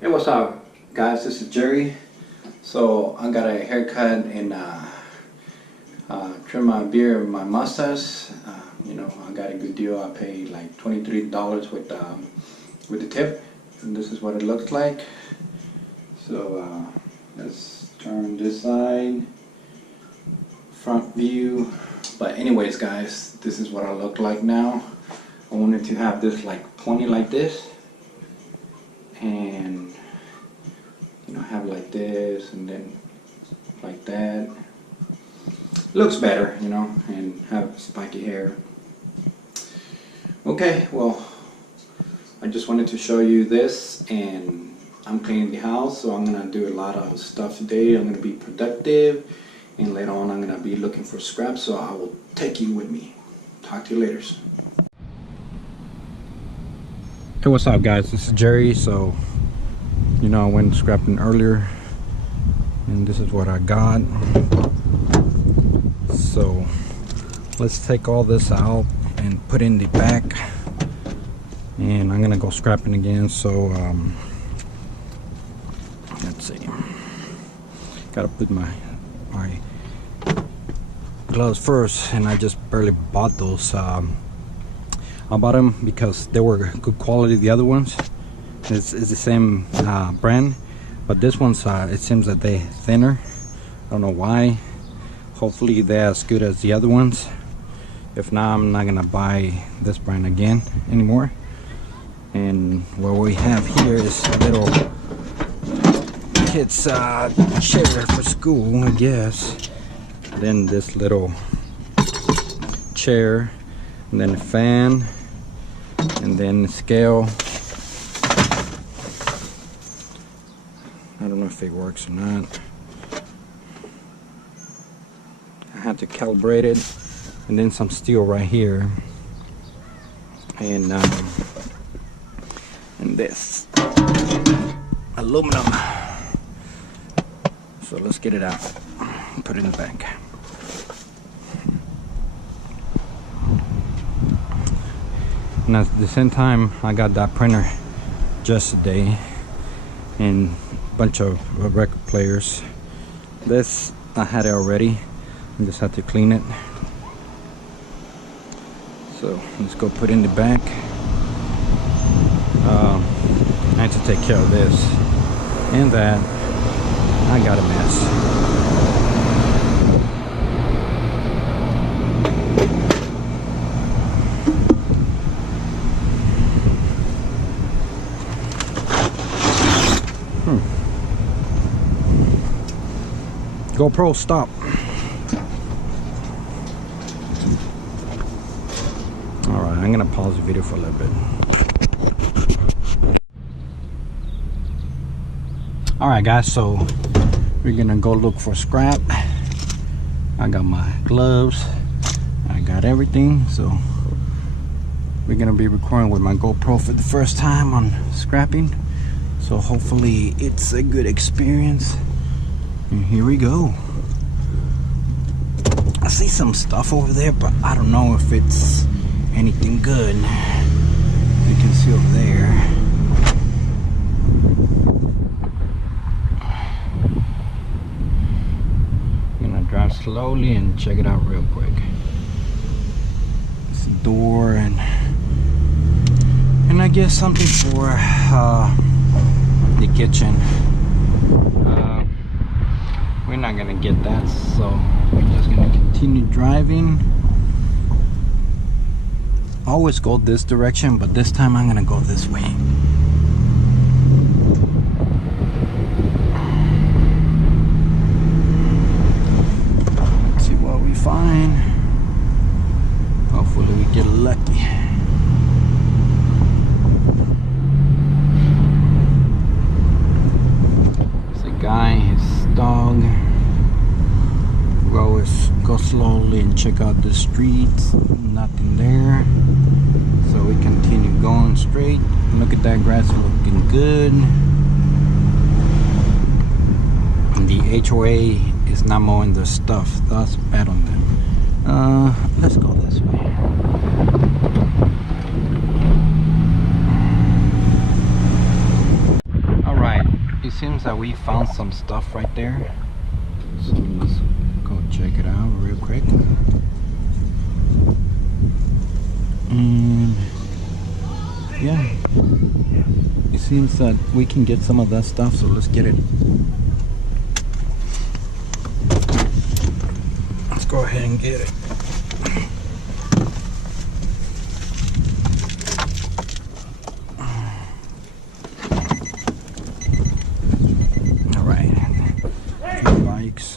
Hey, what's up, guys? This is Jerry. So I got a haircut and trim my beard and my mustache. You know, I got a good deal. I paid like $23 with the tip, and this is what it looks like. So let's turn this side, front view. But anyways, guys, this is what I look like now. I wanted to have this like pointy like this, and you know, have like this and then like that. Looks better, you know, and have spiky hair. Okay, well, I just wanted to show you this, and I'm cleaning the house, so I'm gonna do a lot of stuff today. I'm gonna be productive, and later on I'm gonna be looking for scraps, so I will take you with me. Talk to you later. Hey, what's up, guys? This is Jerry. So you know, I went scrapping earlier, and this is what I got. So let's take all this out and put in the back, and I'm gonna go scrapping again. So let's see, gotta put my gloves first, and I just barely bought those. I bought them because they were good quality. The other ones, it's the same brand, but this one's it seems that they're thinner. I don't know why. Hopefully they're as good as the other ones. If not, I'm not gonna buy this brand again anymore. And what we have here is a little kid's chair for school, I guess. Then this little chair, and then a fan, and then the scale. I don't know if it works or not. I had to calibrate it, and then some steel right here, and this aluminum. So let's get it out, put it in the bank. And at the same time, I got that printer just today, and a bunch of record players. This I had it already. I just had to clean it. So let's go put in the back. I had to take care of this and that. I got a mess. GoPro, stop. Alright, I'm gonna pause the video for a little bit. Alright, guys, so we're gonna go look for scrap. I got my gloves, I got everything, so we're gonna be recording with my GoPro for the first time on scrapping. So hopefully it's a good experience. And here we go. I see some stuff over there, but I don't know if it's anything good. You can see over there. I'm gonna drive slowly and check it out real quick. It's a door, and I guess something for the kitchen. We're not gonna get that, so we're just gonna continue driving. Always go this direction, but this time I'm gonna go this way. Let's see what we find. Hopefully we get lucky. It's a guy, his dog. Go slowly and check out the streets. Nothing there, so we continue going straight. Look at that grass, looking good. And the HOA is not mowing the stuff. That's bad on them. Let's go this way. Alright, seems that we found some stuff right there. So let's go check it out real quick. And yeah, it seems that we can get some of that stuff, so let's get it. Let's go ahead and get it.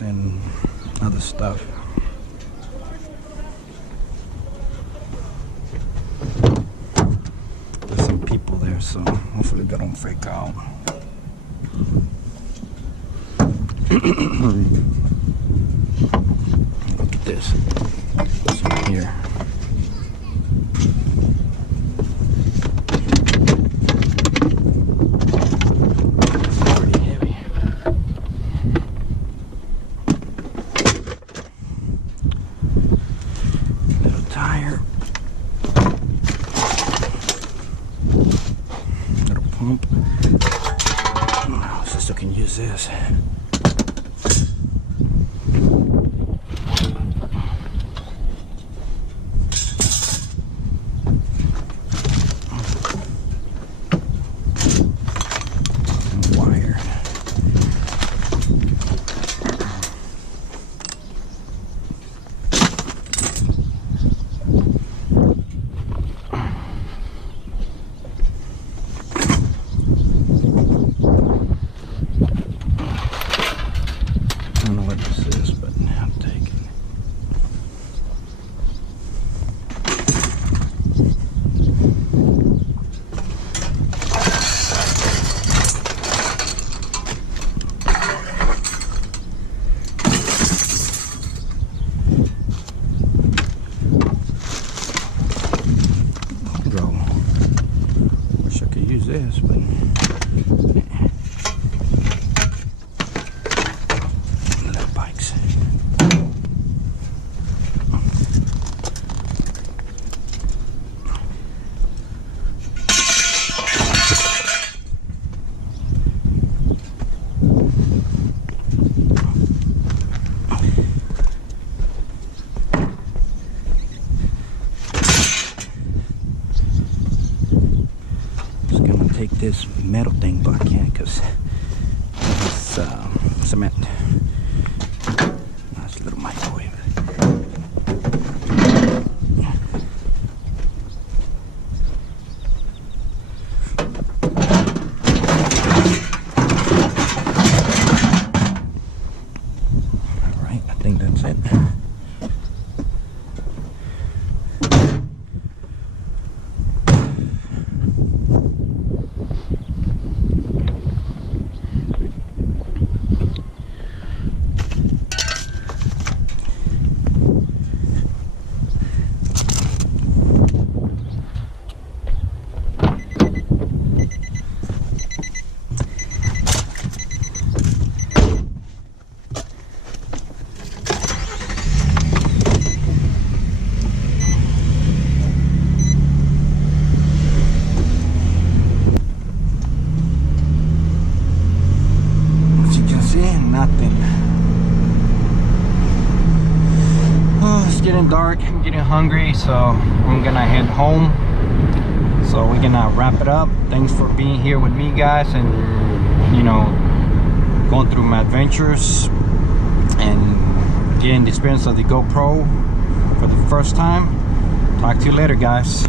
And other stuff. There's some people there, so hopefully they don't freak out. Look at this. What's in here? Tire, little pump. Oh, sister can use this. And wire. Use this, but little bikes. Take this metal thing, but I can't because it's cement. Nice little microwave. Alright, I think that's it. Nothing. Oh, it's getting dark. I'm getting hungry, so I'm gonna head home. So we're gonna wrap it up. Thanks for being here with me, guys, and you know, going through my adventures and getting the experience of the GoPro for the first time. Talk to you later, guys.